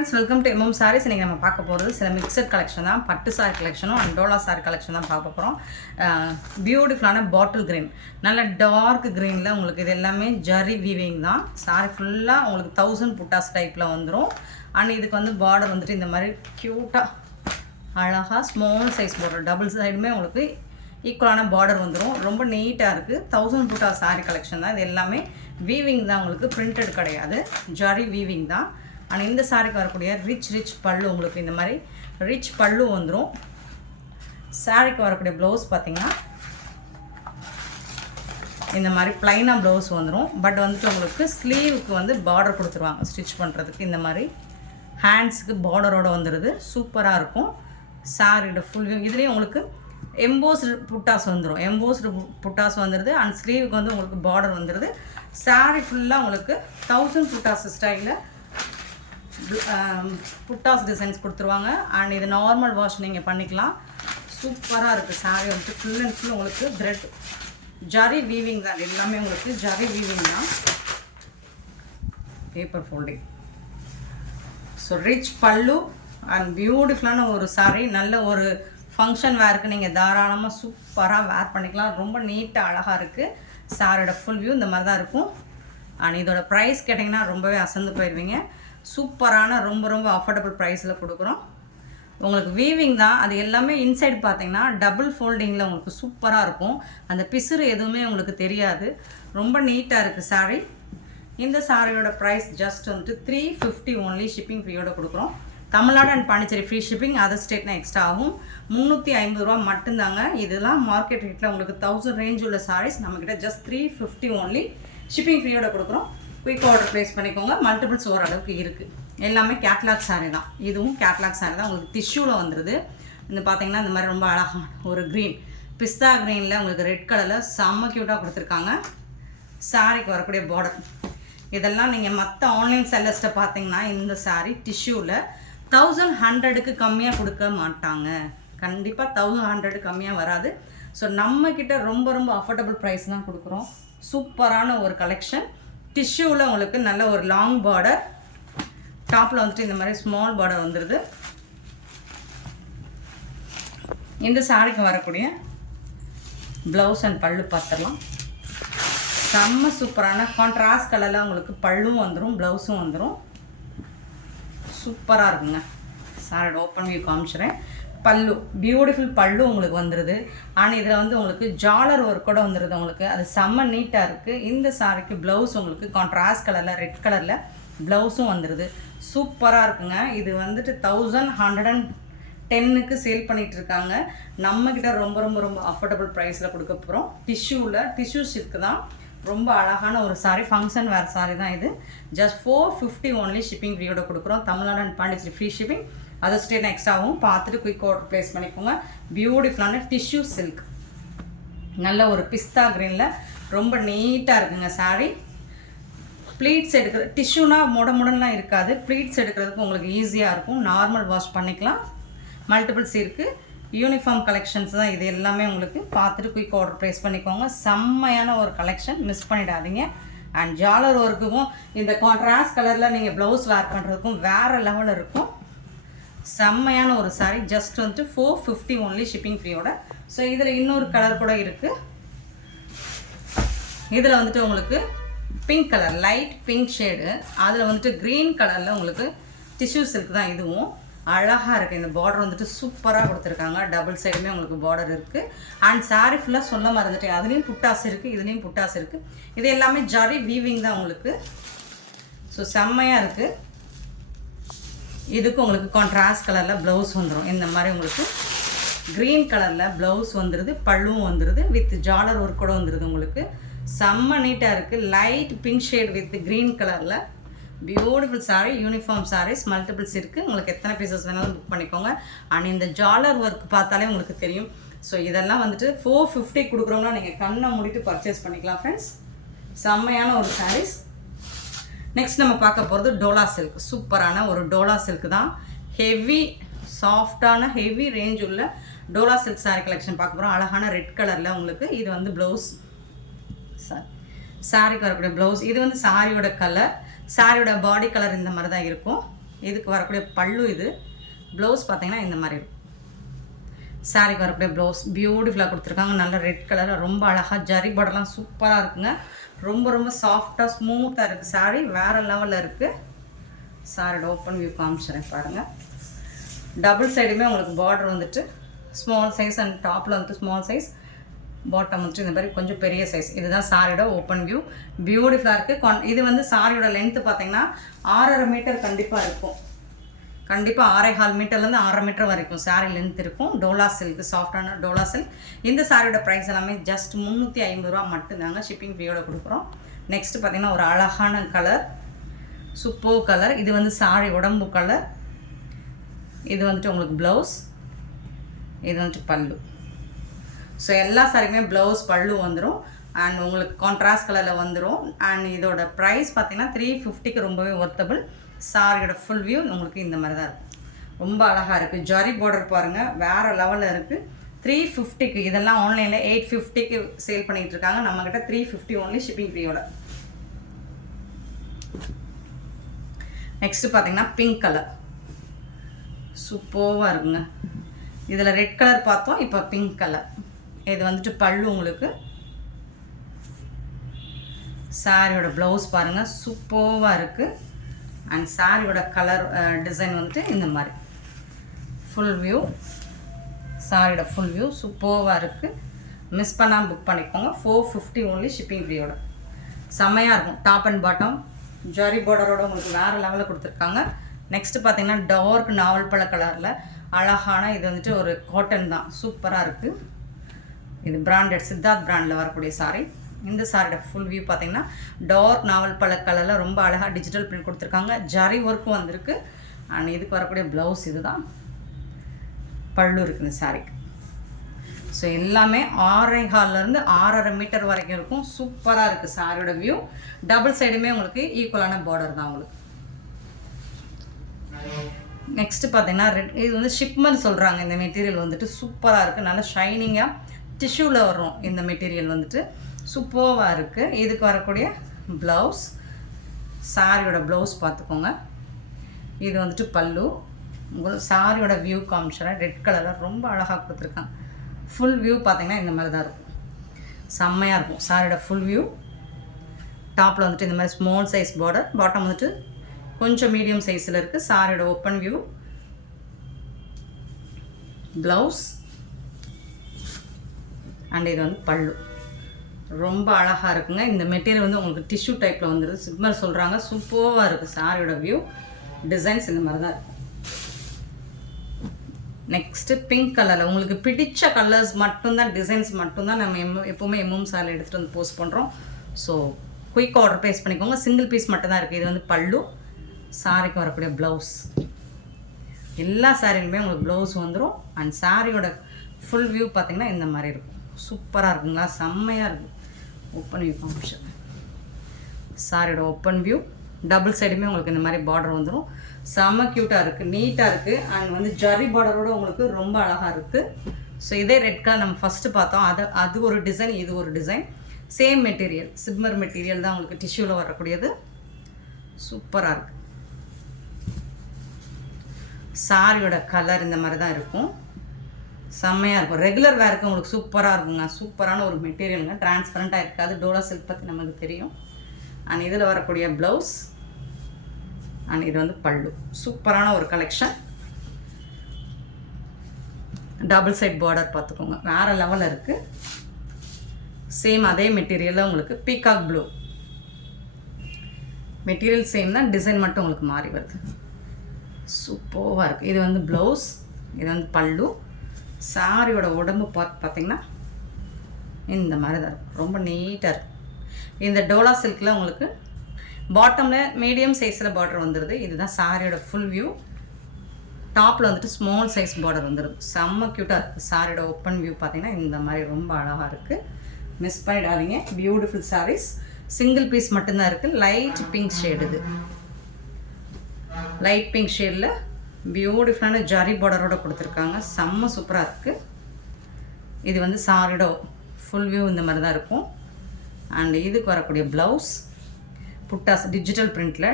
friends, welcome to MM Sarees. இன்னைக்கு நம்ம பார்க்க போறது சில மிக்ஸட் கலெக்ஷன் தான். பட்டு சாரி கலெக்ஷனும் அண்ட் டோலா சாரி கலெக்ஷன் தான் பார்க்க போறோம். பியூட்டிஃபுல்லான பாட்டில் கிரீன், நல்ல டார்க் கிரீன்ல உங்களுக்கு இது எல்லாமே ஜரி வீவிங் தான். சாரி ஃபுல்லா உங்களுக்கு 1000 புட்டாஸ் டைப்ல வந்துரும். அண்ட் இதுக்கு வந்து பார்டர் வந்துட்டு இந்த மாதிரி கியூட்டா அழகா ஸ்மால் சைஸ் பார்டர், டபுள் சைடுமே உங்களுக்கு ஈக்குவலான பார்டர் வந்துடும். ரொம்ப நீட்டாக இருக்குது. 1000 புட்டா சாரி கலெக்ஷன் தான். இது எல்லாமே வீவிங் தான், உங்களுக்கு பிரிண்டட் கிடையாது, ஜரி வீவிங் தான். அண்ட் இந்த சாரிக்கு வரக்கூடிய ரிச் பல்லு, உங்களுக்கு இந்த மாதிரி ரிச் பல்லு வந்துடும். சாரிக்கு வரக்கூடிய ப்ளவுஸ் பார்த்திங்கன்னா இந்த மாதிரி ப்ளைனாக ப்ளவுஸ் வந்துடும். பட் வந்துட்டு உங்களுக்கு ஸ்லீவுக்கு வந்து பார்டர் கொடுத்துருவாங்க ஸ்டிச் பண்ணுறதுக்கு. இந்த மாதிரி ஹேண்ட்ஸுக்கு பார்டரோடு வந்துடுது. சூப்பராக இருக்கும். சாரியோட ஃபுல் வியூ இதுலேயும் உங்களுக்கு எம்போஸ்டு புட்டாஸ் வந்துடும். எம்போஸ்டு புட்டாஸ் வந்துடுது. அண்ட் ஸ்லீவுக்கு வந்து உங்களுக்கு பார்டர் வந்துடுது. சாரி ஃபுல்லாக உங்களுக்கு 1000 புட்டாஸ் ஸ்டைலில் புட்டாஸ் டிசைன்ஸ் கொடுத்துருவாங்க. அண்ட் இது நார்மல் வாஷ் நீங்கள் பண்ணிக்கலாம். சூப்பராக இருக்குது. சாரி வந்துட்டு ஃபுல் அண்ட் ஃபுல் உங்களுக்கு த்ரெட் ஜரி வீவிங் தான். எல்லாமே உங்களுக்கு ஜரி வீவிங் தான். Paper folding. ஸோ ரிச் பல்லு அண்ட் பியூட்டிஃபுல்லான ஒரு சாரி. நல்ல ஒரு ஃபங்க்ஷன் வேருக்கு நீங்கள் தாராளமாக சூப்பராக வேர் பண்ணிக்கலாம். ரொம்ப நீட்டாக அழகாக இருக்குது. சாரியோட ஃபுல் வியூ இந்த மாதிரி தான் இருக்கும். அண்ட் இதோட ப்ரைஸ் கேட்டிங்கன்னா ரொம்பவே அசந்து போயிடுவீங்க. சூப்பரான ரொம்ப அஃபோர்டபுள் ப்ரைஸில் கொடுக்குறோம். உங்களுக்கு வீவிங் தான். அது எல்லாமே இன்சைடு பார்த்தீங்கன்னா டபுள் ஃபோல்டிங்கில் உங்களுக்கு சூப்பராக இருக்கும். அந்த பிசுறு எதுவுமே உங்களுக்கு தெரியாது. ரொம்ப நீட்டாக இருக்குது சாரி. இந்த சாரியோட ப்ரைஸ் ஜஸ்ட் வந்துட்டு 350 ஒன்லி. ஷிப்பிங் ஃப்ரீயோடு கொடுக்குறோம். Tamil Nadu and Pondicherry free shipping. Other ஸ்டேட்னா எக்ஸ்ட்ரா ஆகும். 350 ரூபா மட்டும்தாங்க. இதெல்லாம் மார்க்கெட் ரேட்டில் உங்களுக்கு 1000 ரேஞ்ச் உள்ள சாரீஸ் நம்மக்கிட்ட ஜஸ்ட் 350 ஒன்லி. ஷிப்பிங் ஃப்ரீயோட கொடுக்குறோம். குயிக் ஆர்டர் ப்ளேஸ் பண்ணிக்கோங்க. மல்டிபிள்ஸ் ஓரளவுக்கு இருக்குது. எல்லாமே கேட்லாக் சாரீ தான். இதுவும் கேட்லாக் சாரீ தான். உங்களுக்கு டிஷ்யூவில் வந்துடுது. இந்த பார்த்தீங்கன்னா இந்த மாதிரி ரொம்ப அழகான ஒரு க்ரீன், பிஸ்தா க்ரீனில் உங்களுக்கு ரெட் கலரில் செம்ம க்யூட்டாக கொடுத்துருக்காங்க. சாரிக்கு வரக்கூடிய பார்டர் இதெல்லாம் நீங்கள் மற்ற ஆன்லைன் செல்லர்ஸ்ட்டை பார்த்தீங்கன்னா இந்த சாரீ டிஷ்யூவில் 1100க்கு கம்மியாக கொடுக்க மாட்டாங்க. கண்டிப்பாக 1100 கம்மியாக வராது. ஸோ நம்மக்கிட்ட ரொம்ப அஃபோர்டபுள் ப்ரைஸ் தான் கொடுக்குறோம். சூப்பரான ஒரு கலெக்ஷன். டிஷ்யூவில் உங்களுக்கு நல்ல ஒரு லாங் பார்டர், டாப்பில் வந்துட்டு இந்த மாதிரி ஸ்மால் பார்டர் வந்துடுது. இந்த சாரிக்கு வரக்கூடிய ப்ளவுஸ் அண்ட் பல்லு பார்த்துடலாம். செம்ம சூப்பரான கான்ட்ராஸ்ட் கலரில் உங்களுக்கு பல்லும் வந்துடும், ப்ளவுஸும் வந்துடும். சூப்பராக இருக்குங்க. சாரோட ஓப்பன் வியூ காமிச்சிடுறேன். பல்லு பியூட்டிஃபுல் பல்லு உங்களுக்கு வந்துடுது. ஆனால் இதில் வந்து உங்களுக்கு ஜாலர் ஒர்க் கூட வந்துடுது. உங்களுக்கு அது செம்ம நீட்டாக இருக்குது. இந்த சாரிக்கு ப்ளவுஸ் உங்களுக்கு கான்ட்ராஸ்ட் கலரில் ரெட் கலரில் ப்ளவுஸும் வந்துடுது. சூப்பராக இருக்குங்க. இது வந்துட்டு 1110க்கு சேல் பண்ணிகிட்ருக்காங்க. நம்மக்கிட்ட ரொம்ப அஃபோர்டபுள் ப்ரைஸில் கொடுக்க போகிறோம். டிஷ்யூ சில்க்கு தான். ரொம்ப அழகான ஒரு சாரி, ஃபங்க்ஷன் வேர் சாரி தான் இது. Just 450 only. ஷிப்பிங் ஃப்ரீயோட கொடுக்குறோம். Tamil Nadu and Pondicherry free shipping. Other state எக்ஸ்ட்ராவும். பார்த்துட்டு குயிக் ஆர்டர் ப்ளேஸ் பண்ணிக்கோங்க. பியூட்டிஃபுல்லான டிஷ்யூ சில்க், நல்ல ஒரு பிஸ்தா க்ரீனில் ரொம்ப நீட்டாக இருக்குங்க சாரி. ப்ளீட்ஸ் எடுக்கிற டிஷ்யூனா முடலாம் இருக்காது. ப்ளீட்ஸ் எடுக்கிறதுக்கு உங்களுக்கு ஈஸியாக இருக்கும். நார்மல் வாஷ் பண்ணிக்கலாம். மல்டிபிள்ஸ் இருக்குது. யூனிஃபார்ம் கலெக்ஷன்ஸ் தான் இது எல்லாமே. உங்களுக்கு பார்த்துட்டு குயிக் ஆர்டர் ப்ளேஸ் பண்ணிக்கோங்க. செம்மையான ஒரு கலெக்ஷன், மிஸ் பண்ணிடாதீங்க. அண்ட் ஜாலர் ஒர்க்குக்கும் இந்த கான்ட்ராஸ்ட் கலரில் நீங்கள் ப்ளவுஸ் வேர் பண்ணுறதுக்கும் வேறு லெவலில் இருக்கும். செம்மையான ஒரு சாரி. ஜஸ்ட் வந்துட்டு 450 ஒன்லி. ஷிப்பிங் ஃப்ரீயோட. ஸோ இதில் இன்னொரு கலர் கூட இருக்குது. இதில் வந்துட்டு உங்களுக்கு pink colour, light pink shade, அதில் வந்துட்டு க்ரீன் கலரில் உங்களுக்கு டிஷ்யூ சில்க் தான். இதுவும் அழகாக இருக்குது. இந்த பார்டர் வந்துட்டு சூப்பராக கொடுத்துருக்காங்க. டபுள் சைடுமே உங்களுக்கு பார்டர் இருக்குது. அண்ட் சாரி ஃபுல்லாக சொல்ல மறந்துட்டேன், அதுலேயும் புட்டாஸ் இருக்குது, இதுலேயும் புட்டாஸ் இருக்குது. இது எல்லாமே ஜரி வீவிங் தான் உங்களுக்கு. ஸோ செம்மையாக இருக்குது. இதுக்கு உங்களுக்கு கான்ட்ராஸ்ட் கலரில் ப்ளவுஸ் வந்துடும். இந்த மாதிரி உங்களுக்கு க்ரீன் கலரில் ப்ளவுஸ் வந்துடுது, பல்லுவும் வந்துடுது, வித் ஜாலர் ஒர்க் கூட வந்துடுது. உங்களுக்கு செம்ம நீட்டாக இருக்குது. Light pink shade with green கலரில் beautiful sari. Uniform saris multiples இருக்குது. உங்களுக்கு எத்தனை பீசஸ் வேணாலும் புக் பண்ணிக்கோங்க. அண்ட் இந்த ஜாலர் ஒர்க் பார்த்தாலே உங்களுக்கு தெரியும். ஸோ இதெல்லாம் வந்துட்டு 450 கொடுக்குறோம்னா நீங்கள் கண்ணை மூடிட்டு பர்ச்சேஸ் பண்ணிக்கலாம் ஃப்ரெண்ட்ஸ். செம்மையான ஒரு சாரீஸ். நெக்ஸ்ட் நம்ம பார்க்க போகிறது டோலா சில்க். சூப்பரான ஒரு டோலா சில்க் தான். ஹெவி சாஃப்டான ஹெவி ரேஞ்ச் உள்ள டோலா சில்க் சாரீ கலெக்ஷன் பார்க்க போகிறோம். அழகான ரெட் கலரில் உங்களுக்கு இது வந்து ப்ளவுஸ், சாரிக்கு வரக்கூடிய ப்ளவுஸ். இது வந்து சாரியோட கலர், சாரியோட பாடி கலர் இந்த மாதிரி தான் இருக்கும். இதுக்கு வரக்கூடிய பல்லு இது. ப்ளவுஸ் பார்த்தீங்கன்னா இந்த மாதிரி இருக்கும். சாரிக்கு வரக்கூடிய ப்ளவுஸ் பியூட்டிஃபுல்லாக கொடுத்துருக்காங்க. நல்ல ரெட் கலரில் ரொம்ப அழகாக ஜரி பார்டர்லாம் சூப்பராக இருக்குங்க. ரொம்ப ரொம்ப சாஃப்டாக ஸ்மூத்தாக இருக்குது. சாரி வேறு லெவலில் இருக்குது. சாரியோட ஓப்பன் வியூ காமிச்சிடுறேன் பாருங்கள். டபுள் சைடுமே உங்களுக்கு பார்டர் வந்துட்டு ஸ்மால் சைஸ் அண்ட் டாப்பில் வந்துட்டு ஸ்மால் சைஸ், பாட்டம் வந்துட்டு இந்த மாதிரி கொஞ்சம் பெரிய சைஸ். இதுதான் சாரியோட ஓப்பன் வியூ. பியூட்டிஃபுல்லாக இருக்குது. இது வந்து சாரியோட லென்த்து பார்த்தீங்கன்னா 6.5 மீட்டர் கண்டிப்பாக இருக்கும். கண்டிப்பாக 6.25 மீட்டர்லேருந்து 6.5 மீட்டர் வரைக்கும் சாரி லென்த் இருக்கும். டோலா சில்க், சாஃப்டான டோலா சில்க். இந்த சாரியோட ப்ரைஸ் எல்லாமே ஜஸ்ட் 350 ரூபா மட்டும்தாங்க. ஷிப்பிங் ஃப்ரீயோட கொடுக்குறோம். நெக்ஸ்ட்டு பார்த்தீங்கன்னா ஒரு அழகான கலர், சூப்பர் கலர். இது வந்து சாரி உடம்பு கலர். இது வந்துட்டு உங்களுக்கு ப்ளவுஸ், இது வந்துட்டு பல்லு. ஸோ எல்லா சாரிக்குமே ப்ளவுஸ் பல்லு வந்துடும் அண்ட் உங்களுக்கு கான்ட்ராஸ்ட் கலரில் வந்துடும். அண்ட் இதோட ப்ரைஸ் பார்த்தீங்கன்னா 350க்கு ரொம்பவே ஒர்த்தபிள். சாரியோட ஃபுல் வியூ உங்களுக்கு இந்த மாதிரி தான் இருக்கும். ரொம்ப அழகாக இருக்குது. ஜரி பார்டர் பாருங்கள் வேறு லெவலில் இருக்குது. 350க்கு இதெல்லாம் ஆன்லைனில் 850க்கு சேல் பண்ணிகிட்டு இருக்காங்க. நம்மக்கிட்ட 350 ஓன்லி ஷிப்பிங் ஃப்ரீயோட. நெக்ஸ்ட்டு பார்த்தீங்கன்னா பிங்க் கலர் சூப்பராக இருக்குங்க. இதில் ரெட் கலர் பார்த்தோம், இப்போ பிங்க் கலர். இது வந்துட்டு பல்லு உங்களுக்கு. சாரியோட ப்ளவுஸ் பாருங்கள் சூப்பராக இருக்குது. அண்ட் சாரியோட கலர் டிசைன் வந்துட்டு இந்த மாதிரி ஃபுல் வியூ. சாரியோட ஃபுல் வியூ சூப்பராக இருக்குது. மிஸ் பண்ணாமல் புக் பண்ணிக்கோங்க. 450 ஓன்லி ஷிப்பிங் ஃப்ரீயோட. செம்மையாக இருக்கும். டாப் அண்ட் பாட்டம் ஜரி பார்டரோட உங்களுக்கு வேறு லெவலில் கொடுத்துருக்காங்க. நெக்ஸ்ட்டு பார்த்தீங்கன்னா டார்க் நாவல் பழ கலரில் அழகான இது வந்துட்டு ஒரு காட்டன் தான், சூப்பராக இருக்குது. இது பிராண்டட் சித்தார்த் பிராண்டில் வரக்கூடிய சாரி. இந்த சாரியோட ஃபுல் வியூ பார்த்தீங்கன்னா டார்க் நாவல் பழ கலரில் ரொம்ப அழகாக டிஜிட்டல் பிரிண்ட் கொடுத்துருக்காங்க. ஜரி ஒர்க்கும் வந்திருக்கு. அண்ட் இதுக்கு வரக்கூடிய ப்ளவுஸ் இது தான், பல்லு இருக்குது இந்த சாரிக்கு. ஸோ எல்லாமே 6.25லேருந்து 6.5 மீட்டர் வரைக்கும் இருக்கும். சூப்பராக இருக்குது சாரியோட வியூ. டபுள் சைடுமே உங்களுக்கு ஈக்குவலான பார்டர் தான் உங்களுக்கு. நெக்ஸ்ட்டு பார்த்தீங்கன்னா ரெட், இது வந்து ஷிப்மன் சொல்கிறாங்க. இந்த மெட்டீரியல் வந்துட்டு சூப்பராக இருக்குது. நல்லா ஷைனிங்காக டிஷ்யூவில் வரும் இந்த மெட்டீரியல் வந்துட்டு சூப்பராக இருக்குது. இதுக்கு வரக்கூடிய ப்ளவுஸ், சாரியோட ப்ளவுஸ் பார்த்துக்கோங்க. இது வந்துட்டு பல்லு. உங்களுக்கு சாரியோட வியூ காமிச்சிடறேன். ரெட் கலரில் ரொம்ப அழகாக கொடுத்துருக்காங்க. ஃபுல் வியூ பார்த்தீங்கன்னா இந்த மாதிரி தான் இருக்கும். செம்மையாக இருக்கும் சாரியோட ஃபுல் வியூ. டாப்பில் வந்துட்டு இந்த மாதிரி ஸ்மால் சைஸ் பார்டர், பாட்டம் வந்துட்டு கொஞ்சம் மீடியம் சைஸில் இருக்குது. சாரியோட ஓப்பன் வியூ, ப்ளவுஸ் அண்ட் இது வந்து பல்லு. ரொம்ப அழகாக இருக்குங்க. இந்த மெட்டீரியல் வந்து உங்களுக்கு டிஷ்யூ டைப்பில் வந்துடுது. சிக்மர் சொல்கிறாங்க. சூப்பராக இருக்குது சாரியோட வியூ. டிசைன்ஸ் இந்த மாதிரி தான் இருக்கும். நெக்ஸ்ட்டு பிங்க் கலரில் உங்களுக்கு பிடிச்ச கலர்ஸ் மட்டும்தான், டிசைன்ஸ் மட்டும்தான் நம்ம எப்போவுமே எம்எம் சாரில் எடுத்துகிட்டு வந்து போஸ்ட் பண்ணுறோம். ஸோ குயிக் ஆர்டர் ப்ளேஸ் பண்ணிக்கோங்க. சிங்கிள் பீஸ் மட்டும் தான் இருக்குது. இது வந்து பல்லு. சாரிக்கு வரக்கூடிய ப்ளவுஸ். எல்லா சாரிலுமே உங்களுக்கு ப்ளவுஸ் வந்துடும். அண்ட் சாரியோட ஃபுல் வியூ பார்த்திங்கன்னா இந்த மாதிரி இருக்கும். சூப்பராக இருக்குங்களா, செம்மையாக இருக்குது. Open view commission. சாரியோட ஓப்பன் வியூ. டபுள் சைடுமே உங்களுக்கு இந்த மாதிரி பார்டர் வந்துடும். செம்ம க்யூட்டாக இருக்குது, நீட்டாக இருக்குது. அண்ட் வந்து ஜரி பார்டரோடு உங்களுக்கு ரொம்ப அழகாக இருக்குது. ஸோ இதே ரெட் கலர் நம்ம ஃபஸ்ட்டு பார்த்தோம். அது ஒரு டிசைன், இது ஒரு டிசைன். சேம் மெட்டீரியல், சிப்மர் மெட்டீரியல் தான் உங்களுக்கு டிஷ்யூவில் வரக்கூடியது. சூப்பராக இருக்குது. சாரியோட கலர் இந்த மாதிரி தான் இருக்கும். செம்மையாக இருக்கும். ரெகுலர் வேருக்கு உங்களுக்கு சூப்பராக இருக்குங்க. சூப்பரான ஒரு மெட்டீரியலுங்க. டிரான்ஸ்பரண்ட்டாக இருக்காது. டோலா சில்க் பற்றி நமக்கு தெரியும். அண்ட் இதில் வரக்கூடிய ப்ளவுஸ் அண்ட் இது வந்து பல்லு. சூப்பரான ஒரு கலெக்ஷன். டபுள் சைட் பார்டர் பார்த்துக்கோங்க, வேறு லெவலில் இருக்குது. சேம் அதே மெட்டீரியலில் உங்களுக்கு பீகாக் ப்ளூ மெட்டீரியல் சேம் தான், டிசைன் மட்டும் உங்களுக்கு மாறி வருது. சூப்பராக இருக்குது. இது வந்து ப்ளவுஸ், இது வந்து பல்லு. சாரியோட உடம்பு பார்த்திங்கன்னா இந்த மாதிரி தான் இருக்கும். ரொம்ப நீட்டாக இருக்குது. இந்த டோலா சில்கில் உங்களுக்கு பாட்டமில் மீடியம் சைஸில் பார்டர் வந்துடுது. இதுதான் சாரியோட ஃபுல் வியூ. டாப்பில் வந்துட்டு ஸ்மால் சைஸ் பார்டர் வந்துடுது. செம்ம க்யூட்டாக இருக்குது. சாரியோட ஓப்பன் வியூ பார்த்திங்கன்னா இந்த மாதிரி ரொம்ப அழகாக இருக்குது. மிஸ் பண்ணிடாதீங்க. பியூட்டிஃபுல் சாரீஸ். சிங்கிள் பீஸ் மட்டும்தான் இருக்குது. Light pink shade. இது லைட் பிங்க் ஷேடில் பியூட்டிஃபுல்லான ஜரி பார்டரோடு கொடுத்துருக்காங்க. செம்ம சூப்பராக இருக்குது. இது வந்து சாரியோட ஃபுல் வியூ இந்த மாதிரி தான் இருக்கும். அண்ட் இதுக்கு வரக்கூடிய ப்ளவுஸ் புட்டாஸ் டிஜிட்டல் பிரிண்டில்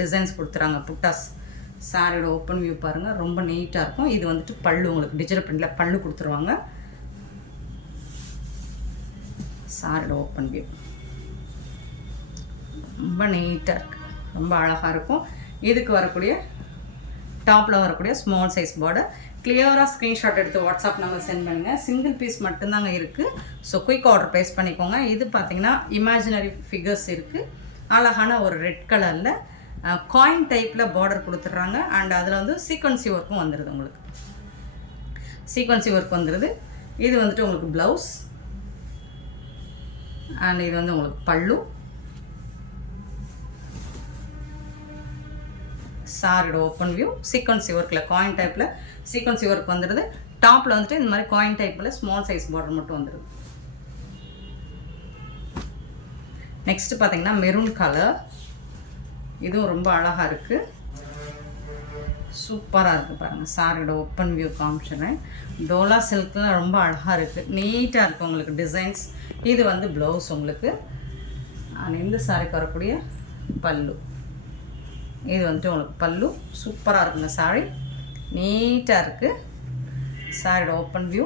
டிசைன்ஸ் கொடுத்துறாங்க. புட்டாஸ் சாரியோட ஓப்பன் வியூ பாருங்கள், ரொம்ப நீட்டாக இருக்கும். இது வந்துட்டு பல்லு, உங்களுக்கு டிஜிட்டல் பிரிண்டில் பல்லு கொடுத்துருவாங்க. சாரியோட ஓப்பன் வியூ ரொம்ப நீட்டாக இருக்குது, ரொம்ப அழகாக இருக்கும். இதுக்கு வரக்கூடிய டாப்பில் வரக்கூடிய ஸ்மால் சைஸ் பார்டர். கிளியராக ஸ்க்ரீன்ஷாட் எடுத்து வாட்ஸ்அப் நம்பர் சென்ட் பண்ணுங்கள். சிங்கிள் பீஸ் மட்டும்தாங்க இருக்குது. ஸோ குயிக் ஆர்டர் ப்ளேஸ் பண்ணிக்கோங்க. இது பார்த்திங்கன்னா இமேஜினரி ஃபிகர்ஸ் இருக்குது. அழகான ஒரு ரெட் கலரில் காயின் டைப்பில் பார்டர் கொடுத்துட்றாங்க. அண்ட் அதில் வந்து சீக்வன்சி ஒர்க்கும் வந்துடுது. உங்களுக்கு சீக்வன்சி ஒர்க் வந்துடுது. இது வந்துட்டு உங்களுக்கு ப்ளவுஸ். அண்ட் இது வந்து உங்களுக்கு பல்லு. சாரியோட ஓப்பன் வியூ சீக்வன்சி ஒர்க்கில் காயின் டைப்பில் சீக்வன்சி ஒர்க் வந்துடுது. டாப்பில் வந்துட்டு இந்த மாதிரி காயின் டைப்பில் ஸ்மால் சைஸ் பார்டர் மட்டும் வந்துடுது. நெக்ஸ்ட் பார்த்தீங்கன்னா மெரூன் கலர். இதுவும் ரொம்ப அழகாக இருக்குது, சூப்பராக இருக்குது பாருங்கள். சாரியோட ஓப்பன் வியூ காமிச்சிடுறேன். டோலா சில்க்லாம் ரொம்ப அழகாக இருக்குது, நீட்டாக இருக்குது உங்களுக்கு டிசைன்ஸ். இது வந்து ப்ளவுஸ் உங்களுக்கு. அண்ட் இந்த சாரிக்கு வரக்கூடிய பல்லு. இது வந்துட்டு உங்களுக்கு பல்லு. சூப்பராக இருக்குங்க சாரி, நீட்டாக இருக்குது. சாரியோட ஓப்பன் வியூ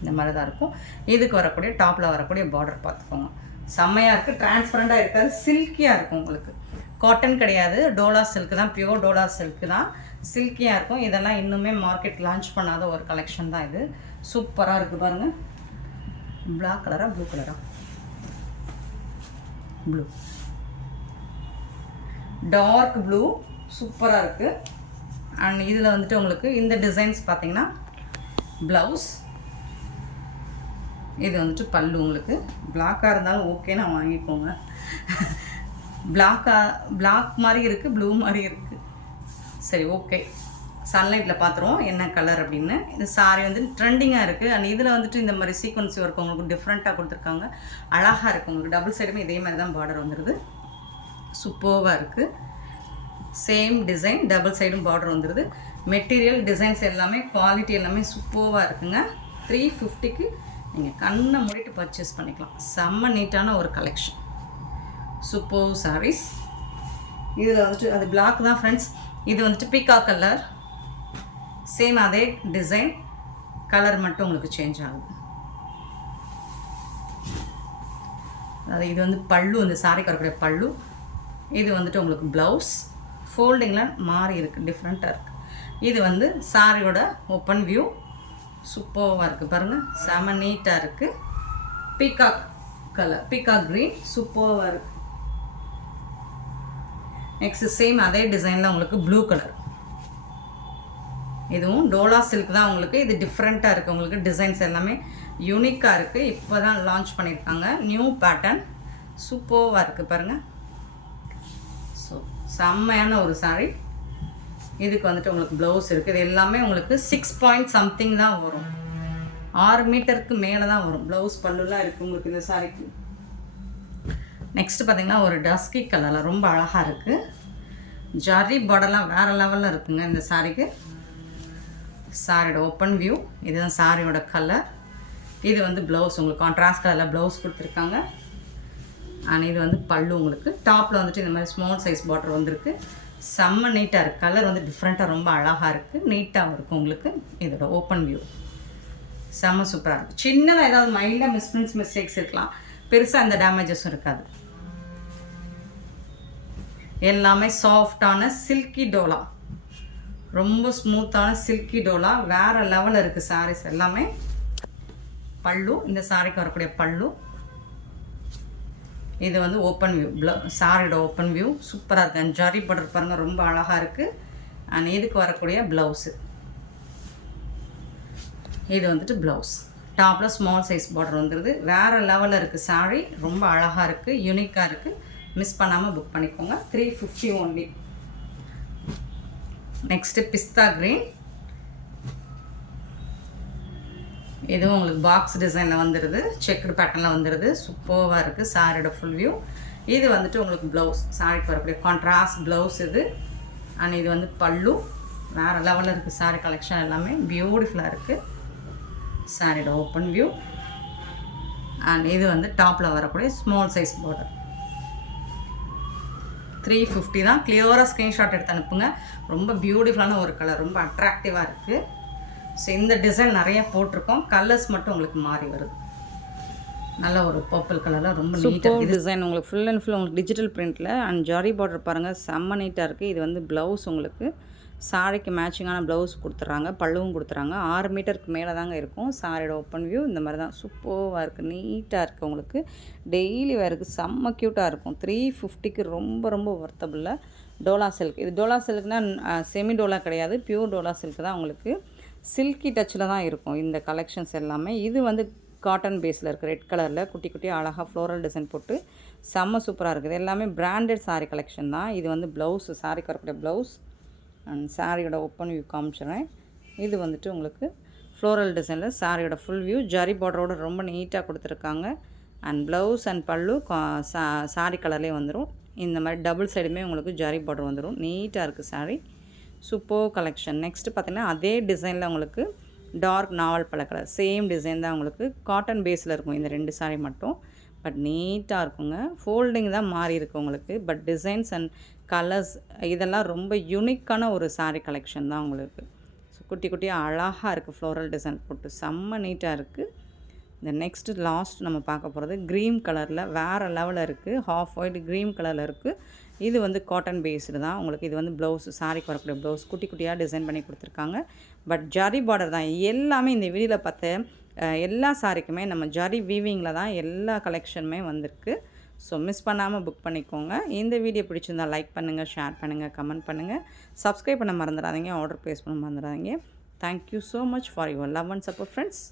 இந்த மாதிரி தான் இருக்கும். இதுக்கு வரக்கூடிய டாப்பில் வரக்கூடிய பார்டர் பார்த்துக்கோங்க, செம்மையாக இருக்குது. டிரான்ஸ்பரண்ட்டாக இருக்காது, சில்கியாக இருக்கும் உங்களுக்கு. காட்டன் கிடையாது, டோலா சில்க்கு தான், பியூர் டோலா சில்க்கு தான், சில்கியாக இருக்கும். இதெல்லாம் இன்னுமே மார்க்கெட் லான்ச் பண்ணாத ஒரு கலெக்ஷன் தான் இது. சூப்பராக இருக்குது பாருங்கள். பிளாக் கலரா ப்ளூ கலரா? ப்ளூ, டார்க் ப்ளூ, சூப்பராக இருக்குது. அண்ட் இதில் வந்துட்டு உங்களுக்கு இந்த டிசைன்ஸ் பார்த்தீங்கன்னா ப்ளவுஸ். இது வந்துட்டு பல்லு. உங்களுக்கு பிளாக்காக இருந்தாலும் ஓகே, நான் வாங்கிக்கோங்க. பிளாக் மாதிரி இருக்குது, ப்ளூ மாதிரி இருக்குது. சரி, ஓகே. சன்லைட்டில் பார்த்துருவோம் என்ன கலர் அப்படின்னு. இந்த சாரி வந்து ட்ரெண்டிங்காக இருக்குது. அண்ட் இதில் வந்துட்டு இந்த மாதிரி சீக்வன்சி ஒர்க் உங்களுக்கு டிஃப்ரெண்ட்டாக கொடுத்துருக்காங்க, அழகாக இருக்குது. உங்களுக்கு டபுள் சைடுமே இதே மாதிரி தான் பார்டர் வந்துடுது, சூப்பராக இருக்குது. சேம் டிசைன், டபுள் சைடும் பார்டர் வந்துடுது. மெட்டீரியல் டிசைன்ஸ் எல்லாமே குவாலிட்டி எல்லாமே சூப்பராக இருக்குங்க. 350க்கு நீங்கள் கண்ணை மூடிட்டு பர்ச்சேஸ் பண்ணிக்கலாம். செம்ம நீட்டான ஒரு கலெக்ஷன், சூப்பர் சாரீஸ். இதில் வந்துட்டு அது பிளாக் தான் ஃப்ரெண்ட்ஸ். இது வந்துட்டு பீக்கா கலர், சேம் அதே டிசைன், கலர் மட்டும் உங்களுக்கு சேஞ்ச் ஆகுது. அது இது வந்து பல்லு, இந்த சாரிக்கு வரக்கூடிய பல்லு. இது வந்துட்டு உங்களுக்கு ப்ளவுஸ். ஃபோல்டிங்லாம் மாறி இருக்குது, டிஃப்ரெண்ட்டாக இருக்குது. இது வந்து சாரியோட ஓப்பன் வியூ, சூப்பராக இருக்குது பாருங்கள், செம நீட்டாக இருக்குது. பீகாக் கலர், பீகாக் க்ரீன், சூப்பராக இருக்குது. நெக்ஸ்ட் சேம் அதே டிசைனில் உங்களுக்கு ப்ளூ கலர். இதுவும் டோலா சில்க் தான் உங்களுக்கு. இது டிஃப்ரெண்ட்டாக இருக்குது உங்களுக்கு, டிசைன்ஸ் எல்லாமே யூனிக்காக இருக்குது. இப்போ தான் லான்ச் பண்ணியிருக்காங்க, நியூ பேட்டர்ன், சூப்பராக இருக்குது பாருங்கள். ஸோ செம்மையான ஒரு சாரி. இதுக்கு வந்துட்டு உங்களுக்கு ப்ளவுஸ் இருக்குது. இது எல்லாமே உங்களுக்கு 6 பாயிண்ட் சம்திங் தான் வரும், 6 மீட்டருக்கு மேலே தான் வரும். ப்ளவுஸ் பல்லுலாம் இருக்குது உங்களுக்கு இந்த சாரிக்கு. நெக்ஸ்ட்டு பார்த்திங்கன்னா ஒரு டஸ்கி கலரில் ரொம்ப அழகாக இருக்குது. ஜரி பார்டர்லாம் வேறு லெவலில் இருக்குங்க இந்த சாரிக்கு. சாரியோட ஓப்பன் வியூ, இதுதான் சாரியோட கலர். இது வந்து ப்ளவுஸ், உங்களுக்கு கான்ட்ராஸ்ட் கலரில் ப்ளவுஸ் கொடுத்துருக்காங்க. அண்ட் இது வந்து பல்லு உங்களுக்கு. டாப்பில் வந்துட்டு இந்த மாதிரி ஸ்மால் சைஸ் பார்டர் வந்துருக்கு. செம்ம நீட்டாக இருக்குது, கலர் வந்து டிஃப்ரெண்ட்டாக ரொம்ப அழகாக இருக்குது, நீட்டாகவும் இருக்குது உங்களுக்கு. இதோட ஓப்பன் வியூ செம்ம சூப்பராக இருக்குது. சின்னதாக ஏதாவது மைல்டாக மிஸ்டேக்ஸ் இருக்கலாம், பெருசாக அந்த டேமேஜஸும் இருக்காது. எல்லாமே சாஃப்டான சில்கி டோலா, ரொம்ப ஸ்மூத்தான சில்கி டோலா, வேறு லெவலில் இருக்குது சாரீஸ் எல்லாமே. பல்லு, இந்த சாரிக்கு வரக்கூடிய பல்லு. இது வந்து ஓப்பன் வியூ, சாரியோட ஓப்பன் வியூ சூப்பராக இருக்குது. அண்ட் ஜரி பார்டர் பாருங்கள், ரொம்ப அழகாக இருக்குது. அண்ட் இதுக்கு வரக்கூடிய ப்ளவுஸு, இது வந்துட்டு ப்ளவுஸ். டாப்பில் ஸ்மால் சைஸ் பார்டர் வந்துடுது. வேறு லெவலில் இருக்குது சாரி, ரொம்ப அழகாக இருக்குது, யூனிக்காக இருக்குது. மிஸ் பண்ணாமல் புக் பண்ணிக்கோங்க. 350 ஒன்லி. நெக்ஸ்ட்டு பிஸ்தா க்ரீன். இதுவும் உங்களுக்கு பாக்ஸ் டிசைனில் வந்துடுது, செக்குடு பேட்டர்னில் வந்துடுது, சூப்பராக இருக்குது. சாரியோட ஃபுல் வியூ. இது வந்துட்டு உங்களுக்கு ப்ளவுஸ், சாரிக்கு வரக்கூடிய கான்ட்ராஸ்ட் ப்ளவுஸ் இது. அண்ட் இது வந்து பல்லு, வேறு லெவலில் இருக்குது. சாரி கலெக்ஷன் எல்லாமே பியூட்டிஃபுல்லாக இருக்குது. சாரியோட ஓப்பன் வியூ. அண்ட் இது வந்து டாப்பில் வரக்கூடிய ஸ்மால் சைஸ் பார்டர். 350 தான். கிளியராக ஸ்க்ரீன்ஷாட் எடுத்து அனுப்புங்க. ரொம்ப பியூட்டிஃபுல்லான ஒரு கலர், ரொம்ப அட்ராக்டிவாக இருக்குது. ஸோ இந்த டிசைன் நிறைய போட்டிருக்கோம். கலர்ஸ் மட்டும் உங்களுக்கு மாறி வருது. நல்ல ஒரு பர்பிள் கலரில் ரொம்ப நீட்டாக டிசைன் உங்களுக்கு ஃபுல் அண்ட் ஃபுல் உங்களுக்கு டிஜிட்டல் பிரிண்ட்டில் அண்ட் ஜரி பார்டர் பாருங்கள், செம்ம நீட்டாக இருக்குது. இது வந்து ப்ளவுஸ் உங்களுக்கு சாரிக்கு மேட்சிங்கான ப்ளவுஸ் கொடுத்துட்றாங்க, பல்லுவும் கொடுத்துறாங்க. 6 மீட்டருக்கு மேலே தாங்க இருக்கும். சாரியோட ஓப்பன் வியூ இந்த மாதிரி தான் சூப்பராக இருக்குது, நீட்டாக இருக்குது. உங்களுக்கு டெய்லி வேருக்கு செம்ம க்யூட்டாக இருக்கும். 350க்கு ரொம்ப ரொம்ப ஒர்த்தபிளில் டோலா சில்க். இது டோலா சில்க்னால் செமி டோலா கிடையாது, பியூர் டோலா சில்க் தான். உங்களுக்கு சில்கி டச்சில் தான் இருக்கும் இந்த கலெக்ஷன்ஸ் எல்லாமே. இது வந்து காட்டன் பேஸில் இருக்குது, ரெட் கலரில் குட்டி குட்டியாக அழகாக ஃப்ளோரல் டிசைன் போட்டு செம்ம சூப்பராக இருக்குது. எல்லாமே பிராண்டட் சாரீ கலெக்ஷன் தான். இது வந்து ப்ளவுஸு, சாரிக்கு வரக்கூடிய ப்ளவுஸ் அண்ட் சாரியோட ஓப்பன் வியூ காமிச்சிடுறேன். இது வந்துட்டு உங்களுக்கு ஃப்ளோரல் டிசைனில் சாரியோட ஃபுல் வியூ ஜரி பார்டரோட ரொம்ப நீட்டாக கொடுத்துருக்காங்க. அண்ட் ப்ளவுஸ் அண்ட் பல்லு சாரி கலர்லேயே வந்துடும். இந்த மாதிரி டபுள் சைடுமே உங்களுக்கு ஜரி பார்டர் வந்துடும். நீட்டாக இருக்குது சாரி, சூப்பர் கலெக்ஷன். நெக்ஸ்ட்டு பார்த்திங்கன்னா அதே டிசைனில் உங்களுக்கு டார்க் நாவல் பழ கலர், சேம் டிசைன் தான். உங்களுக்கு காட்டன் பேஸில் இருக்கும் இந்த 2 சாரி மட்டும். பட் நீட்டாக இருக்குங்க. ஃபோல்டிங் தான் மாறி இருக்குது உங்களுக்கு. பட் டிசைன்ஸ் அண்ட் கலர்ஸ் இதெல்லாம் ரொம்ப யூனிக்கான ஒரு சாரீ கலெக்ஷன் தான் உங்களுக்கு. ஸோ குட்டி குட்டியாக அழகாக இருக்குது, ஃப்ளோரல் டிசைன் போட்டு செம்ம நீட்டாக இருக்குது. இந்த நெக்ஸ்ட்டு லாஸ்ட் நம்ம பார்க்க போகிறது க்ரீம் கலரில் வேறு லெவலில் இருக்குது. ஹாஃப் ஒயிட் க்ரீம் கலரில் இருக்குது. இது வந்து காட்டன் பேஸ்டு தான் உங்களுக்கு. இது வந்து ப்ளவுஸ், சாரிக்கு வரக்கூடிய ப்ளவுஸ் குட்டி குட்டியாக டிசைன் பண்ணி கொடுத்துருக்காங்க. பட் ஜரி பார்டர் தான் எல்லாமே. இந்த வீடியோவில் பார்த்த எல்லா சாரிக்குமே நம்ம ஜரி வீவிங்கில் தான் எல்லா கலெக்ஷனுமே வந்திருக்கு. ஸோ மிஸ் பண்ணாமல் புக் பண்ணிக்கோங்க. இந்த வீடியோ பிடிச்சிருந்தால் லைக் பண்ணுங்கள், ஷேர் பண்ணுங்கள், கமெண்ட் பண்ணுங்கள், சப்ஸ்கிரைப் பண்ண மறந்துடாதீங்க, ஆர்டர் ப்ளேஸ் பண்ண மறந்துடாதீங்க. Thank you so much for your love and support friends.